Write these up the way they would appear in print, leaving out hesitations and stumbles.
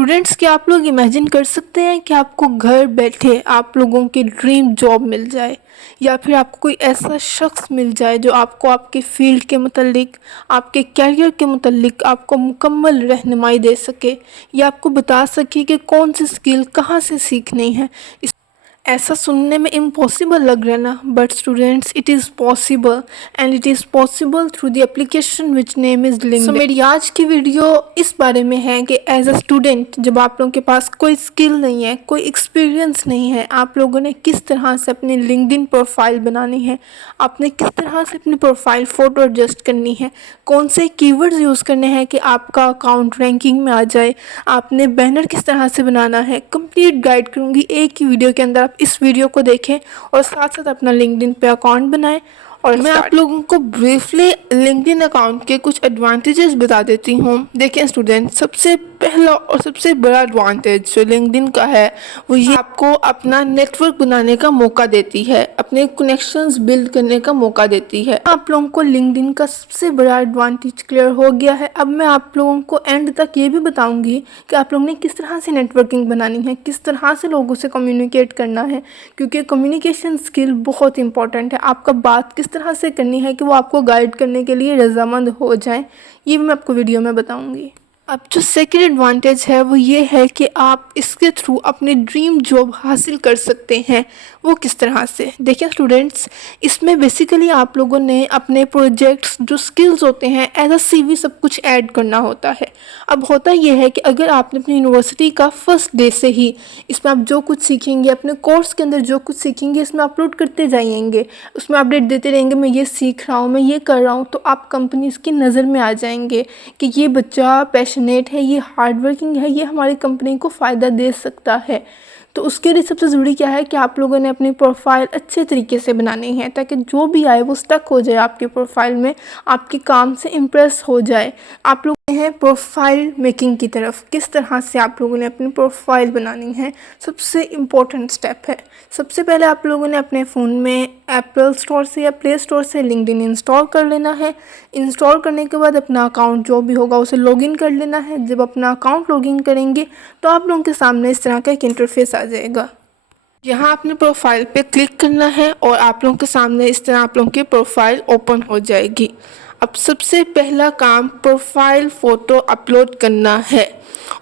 Students, क्या आप लोग इमेजिन कर सकते हैं कि आपको घर बैठे आप लोगों की ड्रीम जॉब मिल जाए, या फिर आपको कोई ऐसा शख्स मिल जाए जो आपको आपके फील्ड के मुतल्लिक, आपके कैरियर के मुतल्लिक आपको मुकम्मल रहनुमाई दे सके, या आपको बता सके कि कौन सी स्किल कहाँ से सीखनी है। ऐसा सुनने में इम्पॉसिबल लग रहा है ना, but students it is possible, and it is possible through the application which name is LinkedIn. So मेरी आज की वीडियो इस बारे में है कि एज अ स्टूडेंट जब आप लोगों के पास कोई स्किल नहीं है, कोई एक्सपीरियंस नहीं है, आप लोगों ने किस तरह से अपनी लिंक्डइन प्रोफाइल बनानी है, आपने किस तरह से अपनी प्रोफाइल फ़ोटो एडजस्ट करनी है, कौन से कीवर्ड्स यूज़ करने हैं कि आपका अकाउंट रैंकिंग में आ जाए, आपने बैनर किस तरह से बनाना है, कंप्लीट गाइड करूँगी एक ही वीडियो के अंदर। आप इस वीडियो को देखें और साथ साथ अपना लिंक्डइन पे अकाउंट बनाएं। और मैं आप लोगों को ब्रीफली लिंक्डइन अकाउंट के कुछ एडवांटेजेस बता देती हूँ। देखिए स्टूडेंट, सबसे पहला और सबसे बड़ा एडवांटेज जो लिंक्डइन का है वो ये आपको अपना नेटवर्क बनाने का मौका देती है, अपने कनेक्शंस बिल्ड करने का मौका देती है। आप लोगों को लिंक्डइन का सबसे बड़ा एडवांटेज क्लियर हो गया है। अब मैं आप लोगों को एंड तक ये भी बताऊंगी कि आप लोगों ने किस तरह से नेटवर्किंग बनानी है, किस तरह से लोगों से कम्युनिकेट करना है, क्योंकि कम्युनिकेशन स्किल बहुत इंपॉर्टेंट है। आपका बात किस तरह से करनी है कि वो आपको गाइड करने के लिए रजामंद हो जाए, ये भी मैं आपको वीडियो में बताऊंगी। अब जो सेकंड एडवांटेज है वो ये है कि आप इसके थ्रू अपनी ड्रीम जॉब हासिल कर सकते हैं। वो किस तरह से, देखिए स्टूडेंट्स, इसमें बेसिकली आप लोगों ने अपने प्रोजेक्ट्स जो स्किल्स होते हैं एज अ सीवी सब कुछ ऐड करना होता है। अब होता यह है कि अगर आपने अपनी यूनिवर्सिटी का फर्स्ट डे से ही इसमें आप जो कुछ सीखेंगे, अपने कोर्स के अंदर जो कुछ सीखेंगे इसमें अपलोड करते जाएंगे, उसमें अपडेट देते रहेंगे, मैं ये सीख रहा हूँ, मैं ये कर रहा हूँ, तो आप कंपनीज की नज़र में आ जाएंगे कि ये बच्चा पैशनेट है, ये हार्ड वर्किंग है, ये हमारी कंपनी को फ़ायदा दे सकता है। तो उसके लिए सबसे ज़रूरी क्या है कि आप लोगों ने अपनी प्रोफाइल अच्छे तरीके से बनानी है, ताकि जो भी आए वो स्टक हो जाए आपकी प्रोफाइल में, आपके काम से इम्प्रेस हो जाए। आप लोग हैं प्रोफाइल मेकिंग की तरफ, किस तरह से आप लोगों ने अपनी प्रोफाइल बनानी है, सबसे इम्पोर्टेंट स्टेप है। सबसे पहले आप लोगों ने अपने फ़ोन में एप्पल स्टोर से या प्ले स्टोर से लिंक्डइन इंस्टॉल कर लेना है। इंस्टॉल करने के बाद अपना अकाउंट जो भी होगा उसे लॉगिन कर लेना है। जब अपना अकाउंट लॉगिन करेंगे तो आप लोगों के सामने इस तरह का एक इंटरफेस आ जाएगा। यहाँ आपने प्रोफाइल पे क्लिक करना है और आप लोगों के सामने इस तरह आप लोगों की प्रोफाइल ओपन हो जाएगी। अब सबसे पहला काम प्रोफाइल फ़ोटो अपलोड करना है,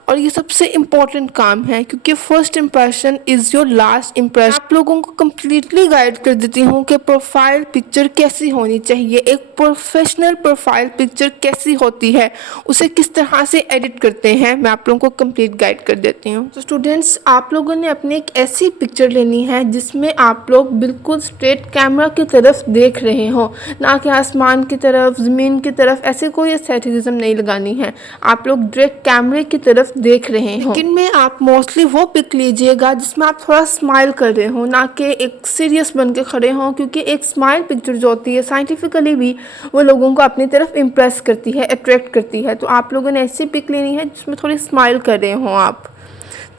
और ये सबसे इम्पॉर्टेंट काम है क्योंकि first impression is your last impression. आप लोगों को कम्प्लीटली गाइड कर देती हूँ कि प्रोफाइल पिक्चर कैसी होनी चाहिए, एक प्रोफेशनल प्रोफाइल पिक्चर कैसी होती है, उसे किस तरह से एडिट करते हैं, मैं आप लोगों को कंप्लीट गाइड कर देती हूँ। तो स्टूडेंट्स, आप लोगों ने अपनी एक ऐसी पिक्चर लेनी है जिसमें आप लोग बिल्कुल स्ट्रेट कैमरा की तरफ देख रहे हो, ना कि आसमान की तरफ, ज़मीन की तरफ, ऐसे कोई एस्थेटिज्म नहीं लगानी है। आप लोग डायरेक्ट कैमरे की तरफ देख रहे हो। लेकिन में आप मोस्टली वो पिक लीजिएगा जिसमें आप थोड़ा स्माइल कर रहे हो, ना कि एक सीरियस बन के खड़े हो, क्योंकि एक स्माइल पिक्चर जो होती है साइंटिफिकली भी वो लोगों को अपनी तरफ इम्प्रेस करती है, अट्रैक्ट करती है। तो आप लोगों ने ऐसी पिक लेनी है जिसमें थोड़ी स्माइल कर रहे हो आप।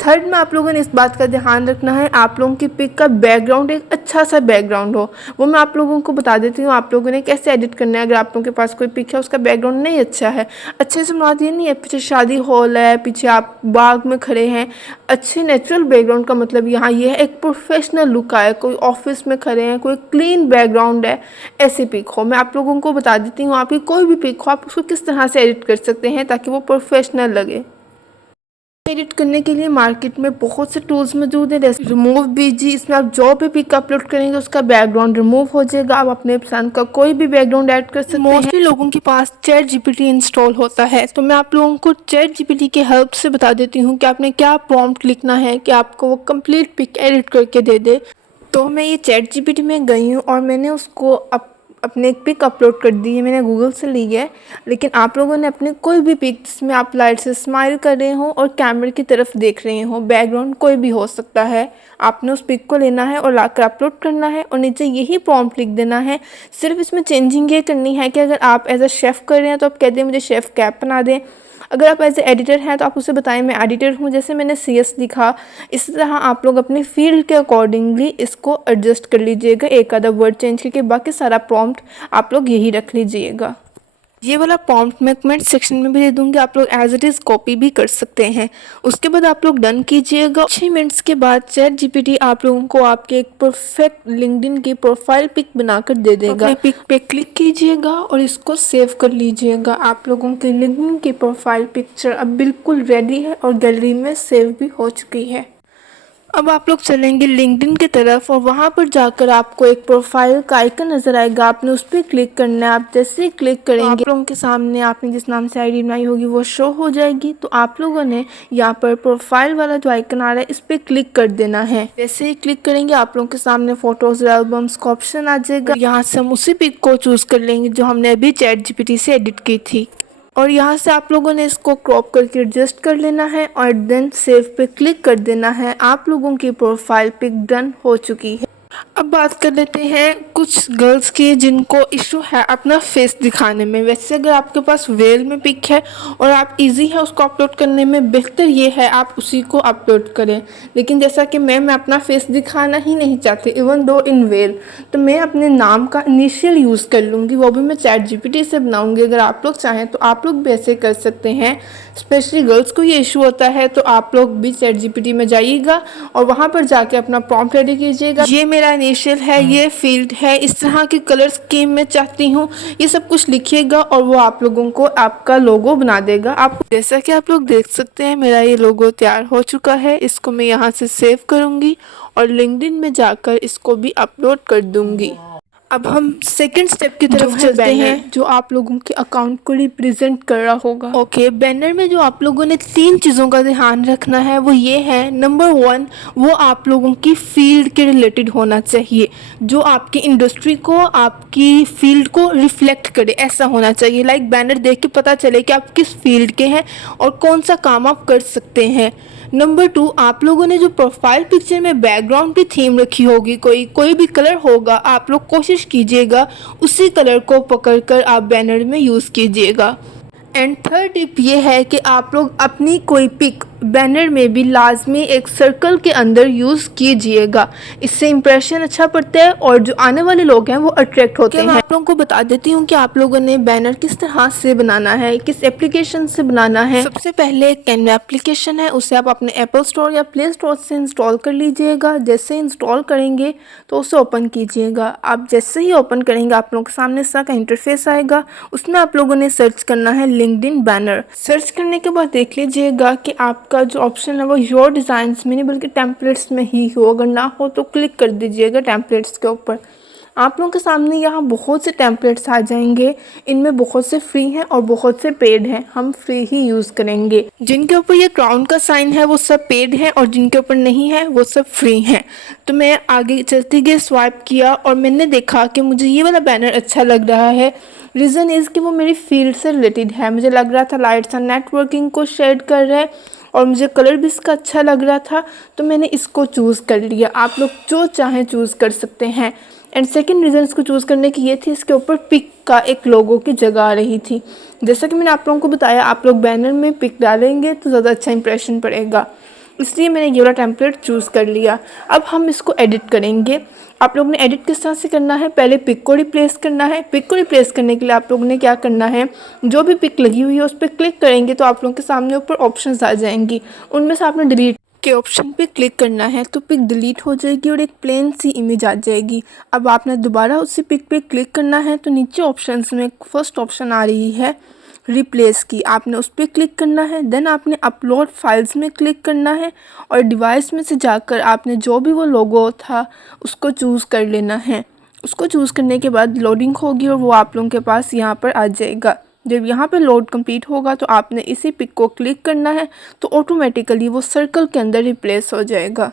थर्ड में आप लोगों ने इस बात का ध्यान रखना है आप लोगों की पिक का बैकग्राउंड एक अच्छा सा बैकग्राउंड हो। वो मैं आप लोगों को बता देती हूँ आप लोगों ने कैसे एडिट करना है। अगर आप लोगों के पास कोई पिक है उसका बैकग्राउंड नहीं अच्छा है, अच्छे से बना दिया नहीं है, पीछे शादी हॉल है, पीछे आप बाग में खड़े हैं, अच्छे नेचुरल बैकग्राउंड का मतलब यहाँ ये है एक प्रोफेशनल लुक आए, कोई ऑफिस में खड़े हैं, कोई क्लीन बैकग्राउंड है, ऐसी पिक हो। मैं आप लोगों को बता देती हूँ आपकी कोई भी पिक हो आप उसको किस तरह से एडिट कर सकते हैं ताकि वो प्रोफेशनल लगे। एडिट करने के लिए मार्केट में बहुत से टूल्स मौजूद हैं, जैसे रिमूव बीजी। इसमें आप जो भी पिक अपलोड करेंगे उसका बैकग्राउंड रिमूव हो जाएगा, आप अपने पसंद का कोई भी बैकग्राउंड ऐड कर सकते हैं। मोस्टली लोगों के पास चैट जीपीटी इंस्टॉल होता है, तो मैं आप लोगों को चैट जीपीटी की हेल्प से बता देती हूँ कि आपने क्या प्रॉम्प्ट लिखना है कि आपको वो कंप्लीट पिक एडिट करके दे दे। तो मैं ये चैट जीपीटी में गई हूँ और मैंने उसको अपने एक पिक अपलोड कर दी है, मैंने गूगल से ली है। लेकिन आप लोगों ने अपने कोई भी पिक जिसमें आप लाइट से स्माइल कर रहे हो और कैमरे की तरफ देख रहे हो, बैकग्राउंड कोई भी हो सकता है, आपने उस पिक को लेना है और लाकर अपलोड करना है और नीचे यही प्रॉम्प्ट लिख देना है। सिर्फ इसमें चेंजिंग ये करनी है कि अगर आप एज अ शेफ़ कर रहे हैं तो आप कहते हैं मुझे शेफ़ कैप बना दें। अगर आप एज ए एडिटर हैं तो आप उसे बताएं मैं एडिटर हूँ, जैसे मैंने CS लिखा। इस तरह आप लोग अपनी फील्ड के अकॉर्डिंगली इसको एडजस्ट कर लीजिएगा, एक आधा वर्ड चेंज करके, बाकी सारा प्रॉम्प्ट आप लोग यही रख लीजिएगा। ये वाला प्रॉम्प्ट मैं कमेंट सेक्शन में भी दे दूंगी, आप लोग एज इट इज़ कॉपी भी कर सकते हैं। उसके बाद आप लोग डन कीजिएगा। 6 मिनट्स के बाद चैट जीपीटी आप लोगों को आपके एक परफेक्ट लिंक्डइन की प्रोफाइल पिक बनाकर दे देगा। अपने पिक पे क्लिक कीजिएगा और इसको सेव कर लीजिएगा। आप लोगों के लिंक्डइन की प्रोफाइल पिक्चर अब बिल्कुल रेडी है और गैलरी में सेव भी हो चुकी है। अब आप लोग चलेंगे लिंक्डइन की तरफ और वहाँ पर जाकर आपको एक प्रोफाइल का आइकन नज़र आएगा, आपने उस पर क्लिक करना है। आप जैसे ही क्लिक करेंगे आप लोगों के सामने आपने जिस नाम से आईडी बनाई होगी वो शो हो जाएगी। तो आप लोगों ने यहाँ पर प्रोफाइल वाला जो आइकन आ रहा है इस पर क्लिक कर देना है। जैसे ही क्लिक करेंगे आप लोगों के सामने फोटोज और एल्बम्स का ऑप्शन आ जाएगा। यहाँ से हम उसी पिक को चूज़ कर लेंगे जो हमने अभी चैट जीपीटी से एडिट की थी और यहाँ से आप लोगों ने इसको क्रॉप करके एडजस्ट कर लेना है और देन सेव पे क्लिक कर देना है। आप लोगों की प्रोफाइल पिक डन हो चुकी है। अब बात कर लेते हैं कुछ गर्ल्स की जिनको इशू है अपना फेस दिखाने में। वैसे अगर आपके पास वेल में पिक है और आप इजी है उसको अपलोड करने में, बेहतर ये है आप उसी को अपलोड करें। लेकिन जैसा कि मैं अपना फेस दिखाना ही नहीं चाहती इवन दो इन वेल, तो मैं अपने नाम का इनिशियल यूज़ कर लूँगी, वो भी मैं चैट जीपीटी से बनाऊँगी। अगर आप लोग चाहें तो आप लोग भी ऐसे कर सकते हैं। स्पेशली गर्ल्स को ये इशू होता है तो आप लोग भी चैट जीपीटी में जाइएगा और वहाँ पर जाके अपना प्रॉम्प्ट रेडी कीजिएगा। ये मेरा इनिशियल है, ये फील्ड है, इस तरह की कलर स्कीम मैं चाहती हूँ, ये सब कुछ लिखिएगा और वो आप लोगों को आपका लोगो बना देगा। आप जैसा कि आप लोग देख सकते हैं मेरा ये लोगो तैयार हो चुका है। इसको मैं यहाँ से सेव करूँगी और लिंक्डइन में जाकर इसको भी अपलोड कर दूँगी। अब हम सेकंड स्टेप की तरफ चलते हैं जो आप लोगों के अकाउंट को रिप्रेजेंट कर रहा होगा। ओके, बैनर में जो आप लोगों ने 3 चीज़ों का ध्यान रखना है वो ये है। नंबर 1, वो आप लोगों की फील्ड के रिलेटेड होना चाहिए, जो आपकी इंडस्ट्री को आपकी फील्ड को रिफ्लेक्ट करे, ऐसा होना चाहिए। लाइक बैनर देख के पता चले कि आप किस फील्ड के हैं और कौन सा काम आप कर सकते हैं। नंबर 2, आप लोगों ने जो प्रोफाइल पिक्चर में बैकग्राउंड की थीम रखी होगी, कोई भी कलर होगा, आप लोग कोशिश कीजिएगा उसी कलर को पकड़कर आप बैनर में यूज़ कीजिएगा। एंड थर्ड टिप ये है कि आप लोग अपनी कोई पिक बैनर में भी लाजमी एक सर्कल के अंदर यूज़ कीजिएगा। इससे इंप्रेशन अच्छा पड़ता है और जो आने वाले लोग हैं वो अट्रैक्ट होते हैं। मैं आप लोगों को बता देती हूँ कि आप लोगों ने बैनर किस तरह से बनाना है, किस एप्लीकेशन से बनाना है। सबसे पहले कैनवा एप्लीकेशन है, उसे आप अपने एप्पल स्टोर या प्ले स्टोर से इंस्टॉल कर लीजिएगा। जैसे इंस्टॉल करेंगे तो उसे ओपन कीजिएगा। आप जैसे ही ओपन करेंगे आप लोगों के सामने इस तरह का इंटरफेस आएगा। उसमें आप लोगों ने सर्च करना है लिंक्डइन बैनर। सर्च करने के बाद देख लीजिएगा कि आपका जो ऑप्शन है वो योर डिज़ाइंस में नहीं बल्कि टेम्पलेट्स में ही हो। अगर ना हो तो क्लिक कर दीजिएगा टेम्पलेट्स के ऊपर। आप लोगों के सामने यहाँ बहुत से टेम्पलेट्स आ जाएंगे। इनमें बहुत से फ्री हैं और बहुत से पेड हैं। हम फ्री ही यूज़ करेंगे। जिनके ऊपर ये क्राउन का साइन है वो सब पेड है और जिनके ऊपर नहीं है वो सब फ्री हैं। तो मैं आगे चलते गए स्वाइप किया और मैंने देखा कि मुझे ये वाला बैनर अच्छा लग रहा है। रीज़न इज़ कि वो मेरी फील्ड से रिलेटेड है। मुझे लग रहा था लाइट्स एंड नेटवर्किंग को शेड कर रहा है और मुझे कलर भी इसका अच्छा लग रहा था, तो मैंने इसको चूज़ कर लिया। आप लोग जो चाहें चूज़ कर सकते हैं। एंड सेकंड रीज़न इसको चूज़ करने की ये थी, इसके ऊपर पिक का एक लोगो की जगह आ रही थी। जैसा कि मैंने आप लोगों को बताया, आप लोग बैनर में पिक डालेंगे तो ज़्यादा अच्छा इंप्रेशन पड़ेगा, इसलिए मैंने ये वाला टेम्पलेट चूज़ कर लिया। अब हम इसको एडिट करेंगे। आप लोग ने एडिट किस तरह से करना है, पहले पिक को रिप्लेस करना है। पिक को रिप्लेस करने के लिए आप लोगों ने क्या करना है, जो भी पिक लगी हुई है उस पर क्लिक करेंगे तो आप लोगों के सामने ऊपर ऑप्शंस आ जाएंगी। उनमें से आपने डिलीट के ऑप्शन पे क्लिक करना है तो पिक डिलीट हो जाएगी और एक प्लेन सी इमेज आ जाएगी। अब आपने दोबारा उसी पिक पे क्लिक करना है तो नीचे ऑप्शंस में फर्स्ट ऑप्शन आ रही है रिप्लेस की, आपने उस पर क्लिक करना है। देन आपने अपलोड फाइल्स में क्लिक करना है और डिवाइस में से जाकर आपने जो भी वो लोगो था उसको चूज़ कर लेना है। उसको चूज़ करने के बाद लोडिंग होगी और वो आप लोगों के पास यहाँ पर आ जाएगा। जब यहाँ पे लोड कंप्लीट होगा तो आपने इसी पिक को क्लिक करना है तो ऑटोमेटिकली वो सर्कल के अंदर रिप्लेस हो जाएगा।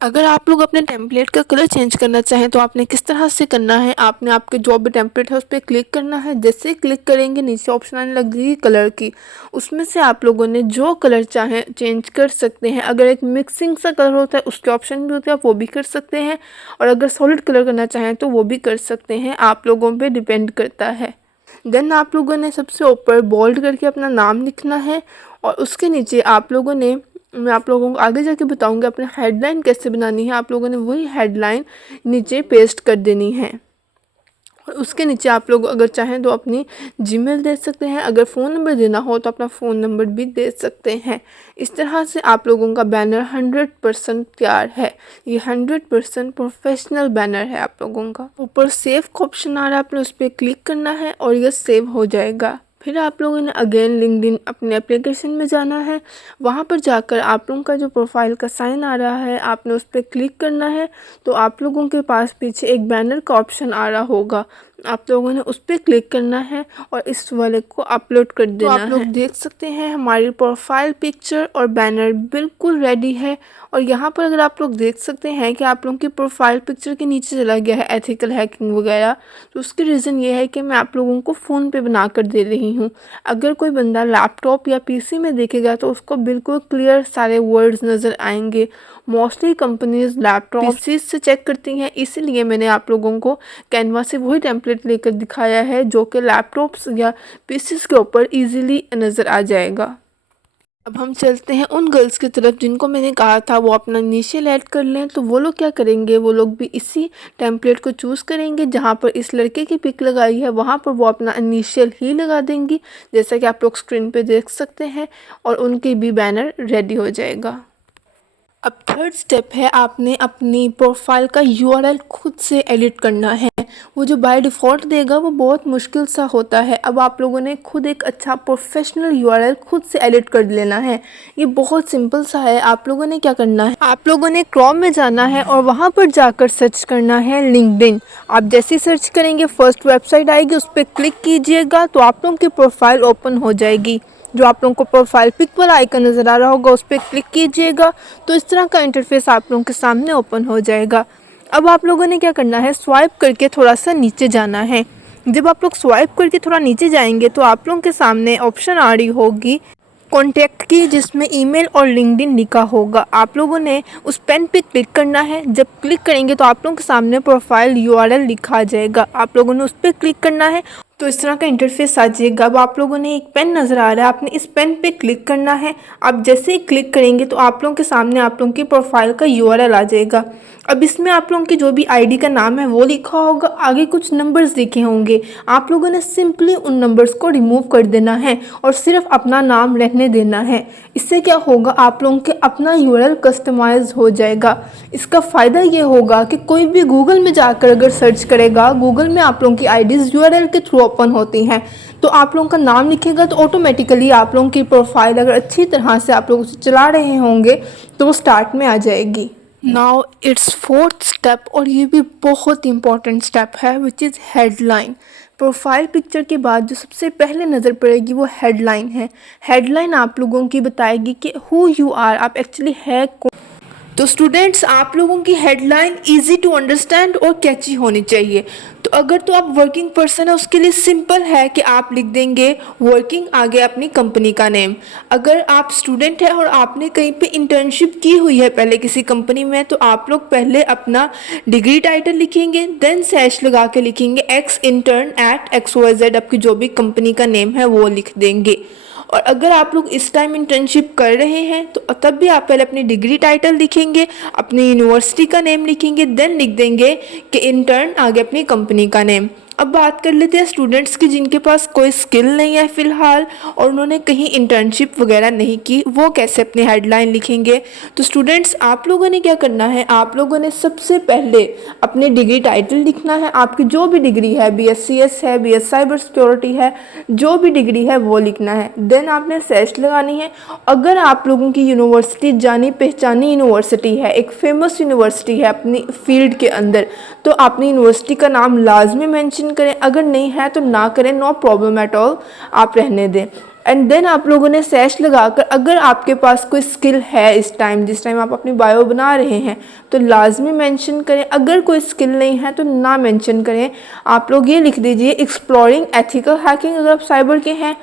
अगर आप लोग अपने टेम्पलेट का कलर चेंज करना चाहें तो आपने किस तरह से करना है, आपने आपके जो भी टेम्पलेट है उस पर क्लिक करना है। जैसे ही क्लिक करेंगे नीचे ऑप्शन आने लगेगी कलर की, उसमें से आप लोगों ने जो कलर चाहें चेंज कर सकते हैं। अगर एक मिक्सिंग सा कलर होता है उसके ऑप्शन भी होते हैं, आप वो भी कर सकते हैं। और अगर सॉलिड कलर करना चाहें तो वो भी कर सकते हैं, आप लोगों पर डिपेंड करता है। देन आप लोगों ने सबसे ऊपर बोल्ड करके अपना नाम लिखना है और उसके नीचे आप लोगों ने, मैं आप लोगों को आगे जाके बताऊंगी अपनी हेडलाइन कैसे बनानी है, आप लोगों ने वही हेडलाइन नीचे पेस्ट कर देनी है। और उसके नीचे आप लोग अगर चाहें तो अपनी जीमेल दे सकते हैं, अगर फ़ोन नंबर देना हो तो अपना फ़ोन नंबर भी दे सकते हैं। इस तरह से आप लोगों का बैनर 100% तैयार है। ये 100% प्रोफेशनल बैनर है आप लोगों का। ऊपर सेव का ऑप्शन आ रहा है, आपने उस पर क्लिक करना है और ये सेव हो जाएगा। फिर आप लोगों ने अगेन लिंक्डइन अपने एप्लीकेशन में जाना है। वहाँ पर जाकर आप लोगों का जो प्रोफाइल का साइन आ रहा है आपने उस पर क्लिक करना है। तो आप लोगों के पास पीछे एक बैनर का ऑप्शन आ रहा होगा, आप लोगों ने उस पर क्लिक करना है और इस वाले को अपलोड कर देना है। तो आप लोग देख सकते हैं हमारी प्रोफाइल पिक्चर और बैनर बिल्कुल रेडी है। और यहाँ पर अगर आप लोग देख सकते हैं कि आप लोगों की प्रोफाइल पिक्चर के नीचे चला गया है एथिकल हैकिंग वगैरह, तो उसकी रीज़न ये है कि मैं आप लोगों को फ़ोन पे बना कर दे रही हूँ। अगर कोई बंदा लैपटॉप या पीसी में देखेगा तो उसको बिल्कुल क्लियर सारे वर्ड्स नज़र आएंगे। मोस्टली कंपनीज लैपटॉप पीसी से चेक करती हैं, इसीलिए मैंने आप लोगों को कैनवा से वही टेम्पलेट लेकर दिखाया है जो कि लैपटॉप्स या पीसीस के ऊपर इजीली नज़र आ जाएगा। अब हम चलते हैं उन गर्ल्स की तरफ जिनको मैंने कहा था वो अपना इनिशियल ऐड कर लें। तो वो लोग क्या करेंगे, वो लोग भी इसी टेम्पलेट को चूज़ करेंगे जहाँ पर इस लड़के की पिक लगाई है वहाँ पर वो अपना इनिशियल ही लगा देंगी, जैसा कि आप लोग स्क्रीन पे देख सकते हैं, और उनकी भी बैनर रेडी हो जाएगा। अब थर्ड स्टेप है, आपने अपनी प्रोफाइल का यूआरएल खुद से एडिट करना है। वो जो बाय डिफ़ॉल्ट देगा वो बहुत मुश्किल सा होता है। अब आप लोगों ने खुद एक अच्छा प्रोफेशनल यूआरएल खुद से एडिट कर लेना है। ये बहुत सिंपल सा है। आप लोगों ने क्या करना है, आप लोगों ने क्रोम में जाना है और वहाँ पर जाकर सर्च करना है लिंक्डइन। आप जैसे ही सर्च करेंगे फर्स्ट वेबसाइट आएगी, उस पर क्लिक कीजिएगा तो आप लोगों की प्रोफाइल ओपन हो जाएगी। जो आप लोगों को प्रोफाइल पिक वाला आइकन नज़र आ रहा होगा उस पर क्लिक कीजिएगा तो इस तरह का इंटरफेस आप लोगों के सामने ओपन हो जाएगा। अब आप लोगों ने क्या करना है, स्वाइप करके थोड़ा सा नीचे जाना है। जब आप लोग स्वाइप करके थोड़ा नीचे जाएंगे तो आप लोगों के सामने ऑप्शन आ रही होगी कॉन्टैक्ट की, जिसमें ईमेल और लिंक्डइन लिखा होगा। आप लोगों ने उस पेन पे क्लिक करना है। जब क्लिक करेंगे तो आप लोगों के सामने प्रोफाइल यूआरएल लिखा आ जाएगा, आप लोगों ने उस पर क्लिक करना है तो इस तरह का इंटरफेस आ जाएगा। अब आप लोगों ने एक पेन नज़र आ रहा है, आपने इस पेन पे क्लिक करना है। आप जैसे ही क्लिक करेंगे तो आप लोगों के सामने आप लोगों की प्रोफाइल का यूआरएल आ जाएगा। अब इसमें आप लोगों की जो भी आईडी का नाम है वो लिखा होगा, आगे कुछ नंबर्स लिखे होंगे। आप लोगों ने सिंपली उन नंबर्स को रिमूव कर देना है और सिर्फ अपना नाम रहने देना है। इससे क्या होगा, आप लोगों के अपना यूआरएल कस्टमाइज हो जाएगा। इसका फ़ायदा ये होगा कि कोई भी गूगल में जाकर अगर सर्च करेगा, गूगल में आप लोगों की आईडीज़ यूआरएल के थ्रू ओपन होती हैं, तो आप लोगों का नाम लिखेगा तो ऑटोमेटिकली आप लोगों की प्रोफाइल अगर अच्छी तरह से आप लोग उसे चला रहे होंगे तो वो स्टार्ट में आ जाएगी। नाउ इट्स फोर्थ स्टेप, और ये भी बहुत इंपॉर्टेंट स्टेप है, which is headline. Profile picture के बाद जो सबसे पहले नज़र पड़ेगी वो हेडलाइन है। हेडलाइन आप लोगों की बताएगी कि हु यू आर, आप एक्चुअली है कौन। तो स्टूडेंट्स, आप लोगों की हेडलाइन इजी टू अंडरस्टैंड और कैची होनी चाहिए। तो अगर तो आप वर्किंग पर्सन है उसके लिए सिंपल है कि आप लिख देंगे वर्किंग, आगे अपनी कंपनी का नेम। अगर आप स्टूडेंट है और आपने कहीं पे इंटर्नशिप की हुई है पहले किसी कंपनी में, तो आप लोग पहले अपना डिग्री टाइटल लिखेंगे, देन स्लैश लगा के लिखेंगे एक्स इंटर्न एट XYZ, आपकी जो भी कंपनी का नेम है वो लिख देंगे। और अगर आप लोग इस टाइम इंटर्नशिप कर रहे हैं तो तब भी आप पहले अपनी डिग्री टाइटल लिखेंगे, अपनी यूनिवर्सिटी का नेम लिखेंगे, देन लिख देंगे कि इंटर्न, आगे अपनी कंपनी का नेम। अब बात कर लेते हैं स्टूडेंट्स की जिनके पास कोई स्किल नहीं है फ़िलहाल और उन्होंने कहीं इंटर्नशिप वगैरह नहीं की, वो कैसे अपनी हेडलाइन लिखेंगे। तो स्टूडेंट्स, आप लोगों ने क्या करना है, आप लोगों ने सबसे पहले अपनी डिग्री टाइटल लिखना है। आपकी जो भी डिग्री है, BScs है, BS साइबर सिक्योरिटी है, जो भी डिग्री है वो लिखना है। देन आपने स्लैश लगानी है। अगर आप लोगों की यूनिवर्सिटी जानी पहचानी यूनिवर्सिटी है, एक फेमस यूनिवर्सिटी है अपनी फील्ड के अंदर, तो अपनी यूनिवर्सिटी का नाम लाजमी मेंशन करें। अगर नहीं है तो ना करें, नो प्रॉब्लम एट ऑल, आप रहने दें। एंड देन आप लोगों ने स्लैश लगाकर, अगर आपके पास कोई स्किल है इस टाइम, जिस टाइम आप अपनी बायो बना रहे हैं, तो लाजमी मेंशन करें। अगर कोई स्किल नहीं है तो ना मेंशन करें। आप लोग ये लिख दीजिए एक्सप्लोरिंग एथिकल हैकिंग, अगर आप साइबर के हैं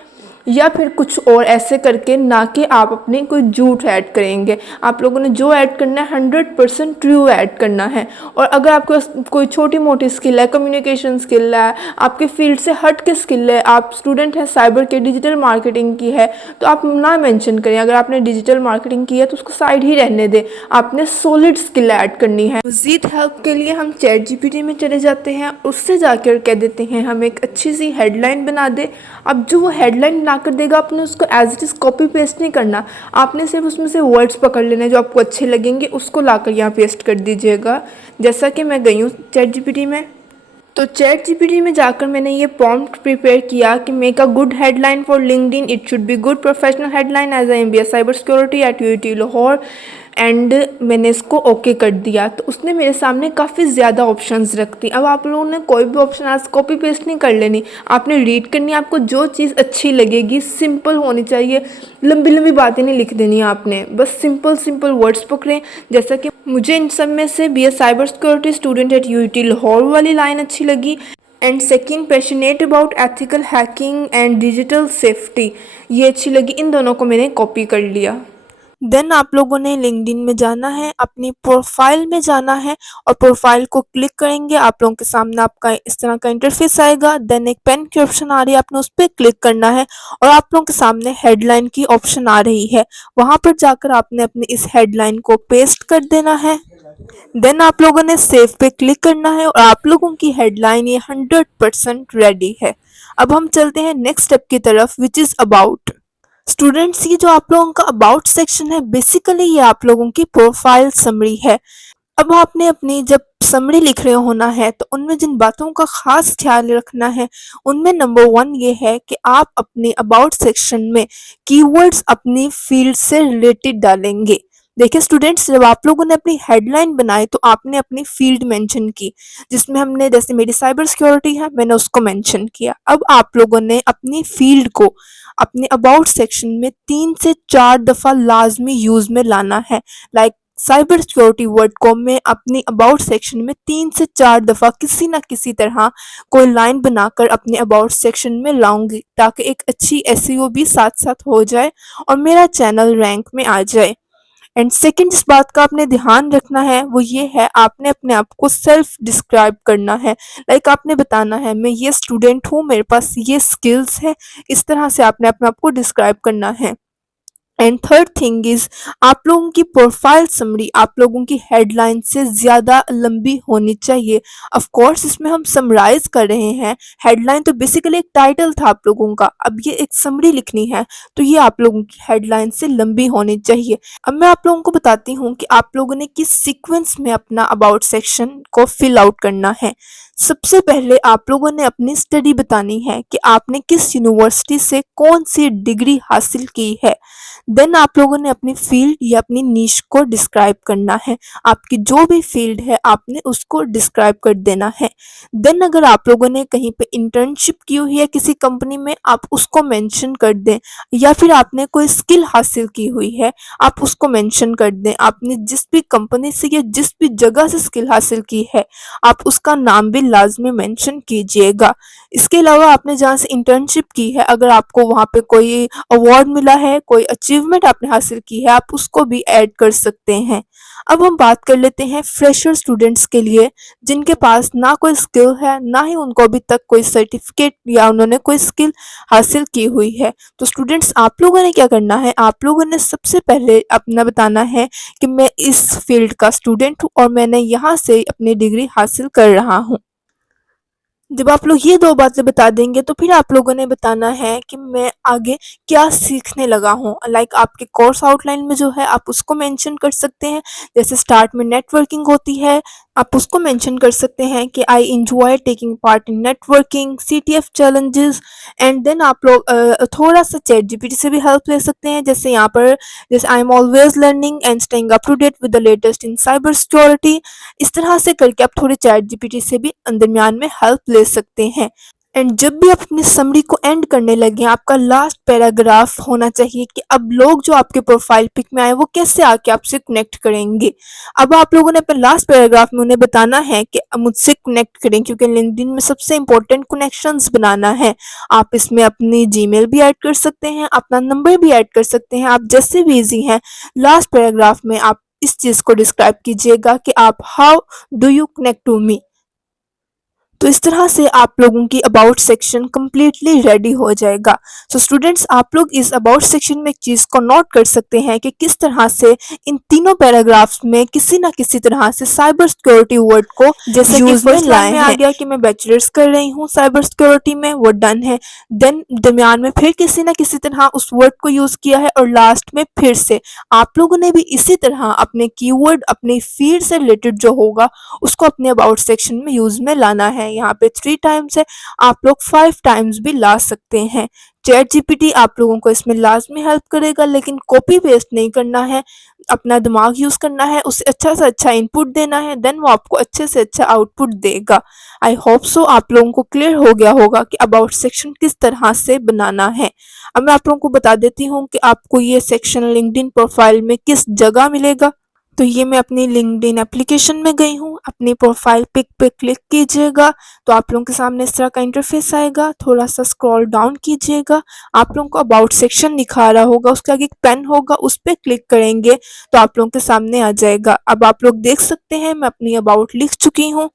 या फिर कुछ और ऐसे करके, ना कि आप अपनी कोई झूठ ऐड करेंगे। आप लोगों ने जो ऐड करना है 100% ट्रू ऐड करना है। और अगर आपके पास कोई छोटी मोटी स्किल है, कम्युनिकेशन स्किल है, आपके फील्ड से हट के स्किल है, आप स्टूडेंट हैं साइबर के, डिजिटल मार्केटिंग की है, तो आप ना मेंशन करें। अगर आपने डिजिटल मार्केटिंग की है तो उसको साइड ही रहने दें, आपने सॉलिड स्किल ऐड करनी है। मज़ीद हेल्प के लिए हम चैट जीपीटी में चले जाते हैं, उससे जाकर कह देते हैं हमें एक अच्छी सी हेडलाइन बना दे। अब जो वो हेडलाइन बना कर देगा, आपने उसको as it is copy paste नहीं करना, आपने सिर्फ उसमें से वर्ड्स पकड़ लेने जो आपको अच्छे लगेंगे, उसको लाकर यहाँ पेस्ट कर दीजिएगा। जैसा कि मैं गई हूँ चैट जीपीटी में, तो चैट जीपीटी में जाकर मैंने ये प्रॉम्प्ट प्रिपेयर किया कि make a good headline for LinkedIn, it should be good professional headline as I MBA cyber security at UIT Lahore, and मैंने इसको ओके कर दिया। तो उसने मेरे सामने काफ़ी ज़्यादा ऑप्शंस रख दी। अब आप लोगों ने कोई भी ऑप्शन आज कॉपी पेस्ट नहीं कर लेनी, आपने रीड करनी है। आपको जो चीज़ अच्छी लगेगी, सिंपल होनी चाहिए, लंबी लंबी बातें नहीं लिख देनी आपने, बस सिंपल सिंपल वर्ड्स पकड़ें। जैसा कि मुझे इन सब में से be a cyber security student at UIT Lahore वाली लाइन अच्छी लगी, and second passionate about ethical hacking and digital safety, ये अच्छी लगी। इन दोनों को मैंने कॉपी कर लिया। देन आप लोगों ने लिंक्डइन में जाना है, अपनी प्रोफाइल में जाना है, और प्रोफाइल को क्लिक करेंगे, आप लोगों के सामने आपका इस तरह का इंटरफेस आएगा। देन एक पेन की ऑप्शन आ रही है, आपने उस पर क्लिक करना है, और आप लोगों के सामने हेडलाइन की ऑप्शन आ रही है। वहां पर जाकर आपने अपनी इस हेडलाइन को पेस्ट कर देना है। देन आप लोगों ने सेव पे क्लिक करना है, और आप लोगों की हेडलाइन ये 100% रेडी है। अब हम चलते हैं नेक्स्ट स्टेप की तरफ, विच इज़ अबाउट। स्टूडेंट्स, ये जो आप लोगों का अबाउट सेक्शन है, बेसिकली ये आप लोगों की प्रोफाइल समरी है। अब आपने अपनी जब समरी लिख रहे होना है, तो उनमें जिन बातों का खास ख्याल रखना है, उनमें नंबर 1 ये है कि आप अपने अबाउट सेक्शन में कीवर्ड्स अपनी फील्ड से रिलेटेड डालेंगे। देखिए स्टूडेंट्स, जब आप लोगों ने अपनी हेडलाइन बनाई तो आपने अपनी फील्ड मेंशन की, जिसमें हमने, जैसे मेरी साइबर सिक्योरिटी है, मैंने उसको मेंशन किया। अब आप लोगों ने अपनी फील्ड को अपने अबाउट सेक्शन में 3 से 4 दफ़ा लाजमी यूज़ में लाना है। लाइक साइबर सिक्योरिटी वर्ड को मैं अपनी अबाउट सेक्शन में 3 से 4 दफ़ा किसी ना किसी तरह कोई लाइन बनाकर अपने अबाउट सेक्शन में लाऊंगी, ताकि एक अच्छी एसईओ भी साथ साथ हो जाए और मेरा चैनल रैंक में आ जाए। एंड सेकंड, जिस बात का आपने ध्यान रखना है वो ये है, आपने अपने आप को सेल्फ डिस्क्राइब करना है। लाइक आपने बताना है मैं ये स्टूडेंट हूँ, मेरे पास ये स्किल्स है, इस तरह से आपने अपने आप को डिस्क्राइब करना है। एंड थर्ड थिंग इज, आप लोगों की प्रोफाइल समरी आप लोगों की हेडलाइन से ज़्यादा लंबी होनी चाहिए। ऑफ कोर्स इसमें हम समराइज कर रहे हैं, हेडलाइन तो बेसिकली एक टाइटल था आप लोगों का, अब ये एक समरी लिखनी है, तो ये आप लोगों की हेडलाइन से लंबी होनी चाहिए। अब मैं आप लोगों को बताती हूँ कि आप लोगों ने किस सीक्वेंस में अपना अबाउट सेक्शन को फिल आउट करना है। सबसे पहले आप लोगों ने अपनी स्टडी बतानी है कि आपने किस यूनिवर्सिटी से कौन सी डिग्री हासिल की है। देन आप लोगों ने अपनी फील्ड या अपनी नीश को डिस्क्राइब करना है, आपकी जो भी फील्ड है आपने उसको डिस्क्राइब कर देना है। देन अगर आप लोगों ने कहीं पे इंटर्नशिप की हुई है किसी कंपनी में, आप उसको मेंशन कर दें, या फिर आपने कोई स्किल हासिल की हुई है आप उसको मेंशन कर दें। आपने जिस भी कंपनी से या जिस भी जगह से स्किल हासिल की है आप उसका नाम भी लाजमी मेंशन कीजिएगा। इसके अलावा आपने जहाँ से इंटर्नशिप की है, अगर आपको वहाँ पे कोई अवार्ड मिला है, कोई अचीवमेंट आपने हासिल की है, आप उसको भी ऐड कर सकते हैं। अब हम बात कर लेते हैं फ्रेशर स्टूडेंट्स के लिए, जिनके पास ना कोई स्किल है, ना ही उनको अभी तक कोई सर्टिफिकेट या उन्होंने कोई स्किल हासिल की हुई है। तो स्टूडेंट्स, आप लोगों ने क्या करना है, आप लोगों ने सबसे पहले अपना बताना है कि मैं इस फील्ड का स्टूडेंट हूँ और मैंने यहाँ से अपनी डिग्री हासिल कर रहा हूँ। जब आप लोग ये 2 बातें बता देंगे, तो फिर आप लोगों ने बताना है कि मैं आगे क्या सीखने लगा हूँ। लाइक आपके कोर्स आउटलाइन में जो है आप उसको मेंशन कर सकते हैं। जैसे स्टार्ट में नेटवर्किंग होती है, आप उसको मेंशन कर सकते हैं कि I enjoy taking part in networking, CTF challenges. And then आप लोग थोड़ा सा चैट जीपीटी से भी हेल्प ले सकते हैं। जैसे यहाँ पर, जैसे I am always learning and staying up to date with the latest in cyber security. इस तरह से करके आप थोड़े चैट जीपीटी से भी दरमियान में हेल्प ले सकते हैं। एंड जब भी आप अपनी समरी को एंड करने लगे, आपका लास्ट पैराग्राफ होना चाहिए कि अब लोग जो आपके प्रोफाइल पिक में आए वो कैसे आके आपसे कनेक्ट करेंगे। अब आप लोगों ने अपने लास्ट पैराग्राफ में उन्हें बताना है कि अब मुझसे कनेक्ट करें, क्योंकि लिंक्डइन में सबसे इंपॉर्टेंट कनेक्शंस बनाना है। आप इसमें अपनी जीमेल भी ऐड कर सकते हैं, अपना नंबर भी ऐड कर सकते हैं, आप जैसे भी इजी हैं। लास्ट पैराग्राफ में आप इस चीज़ को डिस्क्राइब कीजिएगा कि आप how do you connect to me. तो इस तरह से आप लोगों की अबाउट सेक्शन कम्प्लीटली रेडी हो जाएगा। सो स्टूडेंट्स, आप लोग इस अबाउट सेक्शन में एक चीज़ को नोट कर सकते हैं कि किस तरह से इन तीनों पैराग्राफ्स में किसी ना किसी तरह से साइबर सिक्योरिटी वर्ड को जैसे कि यूज में फर्स्ट लाइन लाए में आ हैं। गया कि मैं बैचलर्स कर रही हूँ साइबर सिक्योरिटी में, वो डन है। देन दरमियान में फिर किसी ना किसी तरह उस वर्ड को यूज़ किया है, और लास्ट में फिर से आप लोगों ने भी इसी तरह अपने कीवर्ड अपने फील्ड से रिलेटेड जो होगा उसको अपने अबाउट सेक्शन में यूज में लाना है। यहाँ पे 3 टाइम्स है, आप लोग 5 टाइम्स भी ला सकते हैं। चैट जीपीटी आप लोगों को इसमें लाजमी हेल्प करेगा, लेकिन कॉपी पेस्ट नहीं करना है, अपना दिमाग यूज करना है, उसे अच्छा से अच्छा इनपुट देना है, देन वो आपको अच्छे से अच्छा आउटपुट देगा। आई होप सो आप लोगों को क्लियर हो गया होगा कि अबाउट सेक्शन किस तरह से बनाना है। अब मैं आप लोगों को बता देती हूँ कि आपको ये सेक्शन लिंक्डइन प्रोफाइल में किस जगह मिलेगा। तो ये मैं अपनी लिंक्डइन एप्लीकेशन में गई हूँ, अपनी प्रोफाइल पिक पे क्लिक कीजिएगा तो आप लोगों के सामने इस तरह का इंटरफेस आएगा। थोड़ा सा स्क्रॉल डाउन कीजिएगा, आप लोगों को अबाउट सेक्शन दिखा रहा होगा, उसके आगे एक पेन होगा, उस पर क्लिक करेंगे तो आप लोगों के सामने आ जाएगा। अब आप लोग देख सकते हैं मैं अपनी अबाउट लिख चुकी हूँ,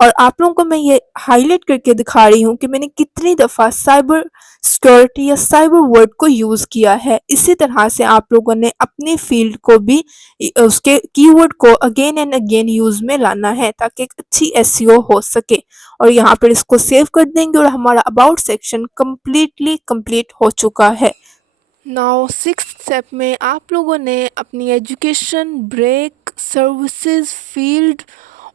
और आप लोगों को मैं ये हाईलाइट करके दिखा रही हूँ कि मैंने कितनी दफ़ा साइबर सिक्योरिटी या साइबर वर्ड को यूज़ किया है। इसी तरह से आप लोगों ने अपनी फील्ड को भी उसके कीवर्ड को अगेन एंड अगेन यूज़ में लाना है, ताकि एक अच्छी एसईओ हो सके। और यहाँ पर इसको सेव कर देंगे और हमारा अबाउट सेक्शन कम्प्लीटली कंप्लीट हो चुका है। नाउ सिक्स्थ स्टेप में आप लोगों ने अपनी एजुकेशन, ब्रेक, सर्विसेज, फील्ड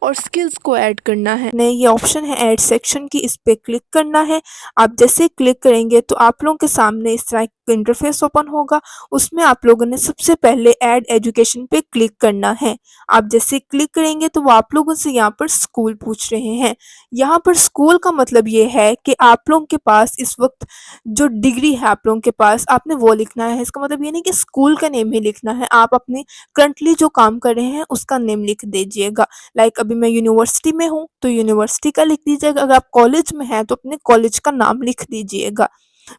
और स्किल्स को ऐड करना है। ने ये ऑप्शन है ऐड सेक्शन की, इस पे क्लिक करना है। आप जैसे क्लिक करेंगे तो आप लोगों के सामने इस तरह का इंटरफेस ओपन होगा, उसमें आप लोगों ने सबसे पहले ऐड एजुकेशन पे क्लिक करना है। आप जैसे क्लिक करेंगे तो वो आप लोगों से यहाँ पर स्कूल पूछ रहे हैं। यहाँ पर स्कूल का मतलब ये है कि आप लोगों के पास इस वक्त जो डिग्री है आप लोगों के पास, आपने वो लिखना है। इसका मतलब ये नहीं कि स्कूल का नेम ही लिखना है, आप अपने करंटली जो काम कर रहे हैं उसका नेम लिख दीजिएगा। लाइक अभी मैं यूनिवर्सिटी में हूँ तो यूनिवर्सिटी का लिख दीजिएगा, अगर आप कॉलेज में हैं तो अपने कॉलेज का नाम लिख दीजिएगा।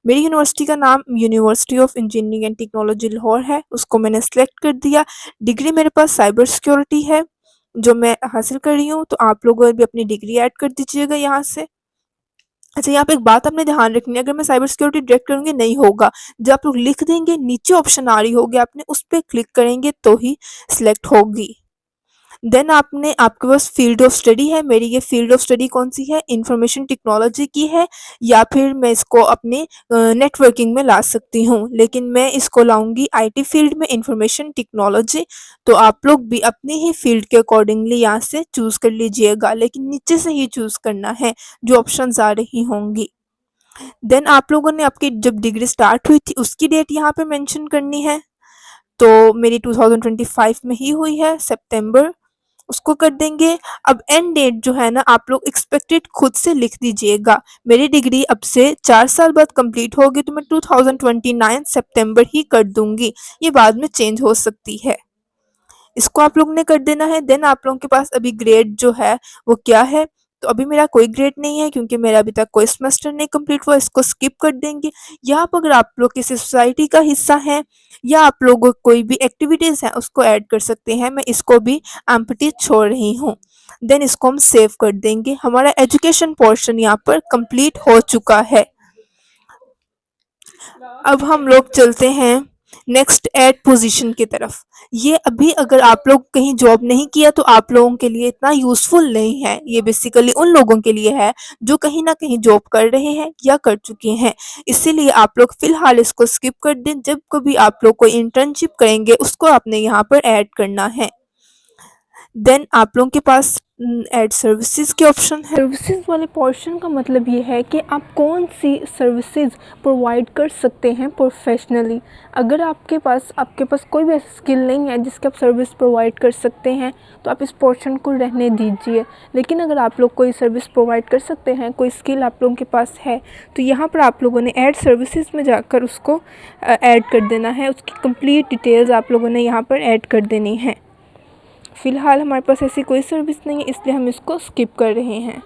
मेरी यूनिवर्सिटी का नाम university of engineering and technology Lahore है, उसको मैंने सेलेक्ट कर दिया। डिग्री मेरे पास साइबर सिक्योरिटी है जो मैं हासिल कर रही हूँ, तो आप लोग भी अपनी डिग्री ऐड कर दीजिएगा यहाँ से। अच्छा, यहाँ पे एक बात आपने ध्यान रखनी है, अगर मैं साइबर सिक्योरिटी डायरेक्ट करूँगी नहीं होगा। जब आप लोग लिख देंगे नीचे ऑप्शन आ रही होगी, आपने उस पर क्लिक करेंगे तो ही सिलेक्ट होगी। देन आपने आपके पास फील्ड ऑफ स्टडी है, मेरी ये फील्ड ऑफ स्टडी कौन सी है, इंफॉर्मेशन टेक्नोलॉजी की है, या फिर मैं इसको अपने नेटवर्किंग में ला सकती हूँ, लेकिन मैं इसको लाऊंगी आईटी फील्ड में, इंफॉर्मेशन टेक्नोलॉजी। तो आप लोग भी अपनी ही फील्ड के अकॉर्डिंगली यहाँ से चूज़ कर लीजिएगा, लेकिन नीचे से ही चूज़ करना है जो ऑप्शंस आ रही होंगी। देन आप लोगों ने आपकी जब डिग्री स्टार्ट हुई थी उसकी डेट यहाँ पे मेंशन करनी है, तो मेरी 2025 में ही हुई है, सितंबर, उसको कर देंगे। अब एंड डेट जो है ना आप लोग एक्सपेक्टेड खुद से लिख दीजिएगा। मेरी डिग्री अब से 4 साल बाद कंप्लीट होगी तो मैं 2029 सितंबर ही कर दूंगी, ये बाद में चेंज हो सकती है। इसको आप लोग ने कर देना है। देन आप लोगों के पास अभी ग्रेड जो है वो क्या है, तो अभी मेरा कोई ग्रेड नहीं है क्योंकि मेरा अभी तक कोई सेमेस्टर नहीं कंप्लीट हुआ, इसको स्किप कर देंगे। यहाँ पर अगर आप लोग किसी सोसाइटी का हिस्सा हैं या आप लोग कोई भी एक्टिविटीज़ हैं उसको ऐड कर सकते हैं, मैं इसको भी एम्प्टी छोड़ रही हूँ। देन इसको हम सेव कर देंगे। हमारा एजुकेशन पोर्शन यहाँ पर कंप्लीट हो चुका है। अब हम लोग चलते हैं नेक्स्ट ऐड पोजीशन की तरफ। ये अभी अगर आप लोग कहीं जॉब नहीं किया तो आप लोगों के लिए इतना यूज़फुल नहीं है, ये बेसिकली उन लोगों के लिए है जो कहीं ना कहीं जॉब कर रहे हैं या कर चुके हैं। इसीलिए आप लोग फ़िलहाल इसको स्किप कर दें, जब कभी आप लोग कोई इंटर्नशिप करेंगे उसको आपने यहाँ पर ऐड करना है। देन आप लोगों के पास ऐड सर्विसेज के ऑप्शन है। सर्विसेज वाले पोर्शन का मतलब ये है कि आप कौन सी सर्विसेज प्रोवाइड कर सकते हैं प्रोफेशनली। अगर आपके पास कोई भी ऐसी स्किल नहीं है जिसकी आप सर्विस प्रोवाइड कर सकते हैं तो आप इस पोर्शन को रहने दीजिए। लेकिन अगर आप लोग कोई सर्विस प्रोवाइड कर सकते हैं, कोई स्किल आप लोगों के पास है, तो यहाँ पर आप लोगों ने ऐड सर्विसेज में जाकर उसको ऐड कर देना है। उसकी कंप्लीट डिटेल्स आप लोगों ने यहाँ पर ऐड कर देनी है। फ़िलहाल हमारे पास ऐसी कोई सर्विस नहीं है, इसलिए हम इसको स्किप कर रहे हैं।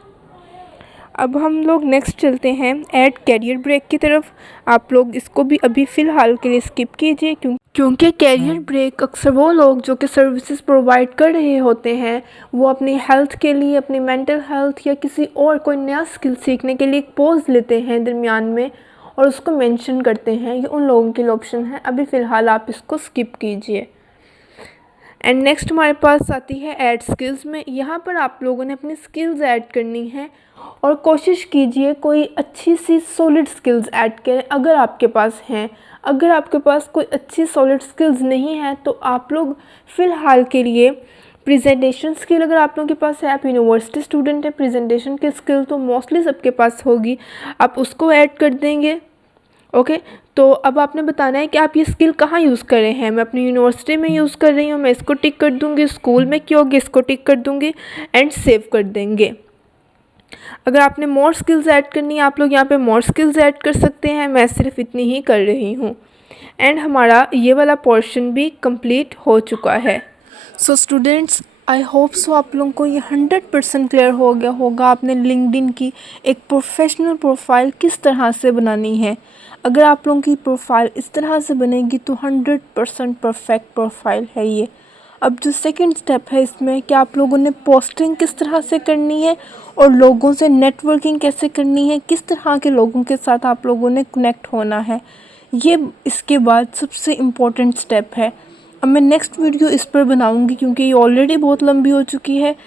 अब हम लोग नेक्स्ट चलते हैं ऐड कैरियर ब्रेक की तरफ। आप लोग इसको भी अभी फ़िलहाल के लिए स्किप कीजिए क्योंकि कैरियर ब्रेक अक्सर वो लोग जो कि सर्विसेज प्रोवाइड कर रहे होते हैं, वो अपनी हेल्थ के लिए, अपनी मेंटल हेल्थ या किसी और कोई नया स्किल सीखने के लिए एक पॉज लेते हैं दरमियान में और उसको मेंशन करते हैं। ये उन लोगों के लिए ऑप्शन है। अभी फ़िलहाल आप इसको स्किप कीजिए। एंड नेक्स्ट हमारे पास आती है ऐड स्किल्स में। यहाँ पर आप लोगों ने अपनी स्किल्स ऐड करनी है और कोशिश कीजिए कोई अच्छी सी सॉलिड स्किल्स ऐड करें अगर आपके पास हैं। अगर आपके पास कोई अच्छी सॉलिड स्किल्स नहीं है तो आप लोग फ़िलहाल के लिए प्रेजेंटेशन स्किल, अगर आप लोगों के पास है, आप यूनिवर्सिटी स्टूडेंट हैं, प्रेजेंटेशन की स्किल तो मोस्टली सबके पास होगी, आप उसको ऐड कर देंगे। ओके, तो अब आपने बताना है कि आप ये स्किल कहाँ यूज़ कर रहे हैं। मैं अपनी यूनिवर्सिटी में यूज़ कर रही हूँ, मैं इसको टिक कर दूँगी। स्कूल में क्या होगी, इसको टिक कर दूँगी एंड सेव कर देंगे। अगर आपने मोर स्किल्स ऐड करनी है, आप लोग यहाँ पे मोर स्किल्स ऐड कर सकते हैं। मैं सिर्फ इतनी ही कर रही हूँ। एंड हमारा ये वाला पोर्शन भी कंप्लीट हो चुका है। So students, I hope so आप लोगों को ये 100% क्लियर हो गया होगा आपने लिंक्डइन की एक प्रोफेशनल प्रोफाइल किस तरह से बनानी है। अगर आप लोगों की प्रोफाइल इस तरह से बनेगी तो 100% परफेक्ट प्रोफाइल है ये। अब जो सेकंड स्टेप है इसमें कि आप लोगों ने पोस्टिंग किस तरह से करनी है और लोगों से नेटवर्किंग कैसे करनी है, किस तरह के लोगों के साथ आप लोगों ने कनेक्ट होना है, ये इसके बाद सबसे इम्पोर्टेंट स्टेप है। अब मैं नेक्स्ट वीडियो इस पर बनाऊंगी क्योंकि ये ऑलरेडी बहुत लंबी हो चुकी है।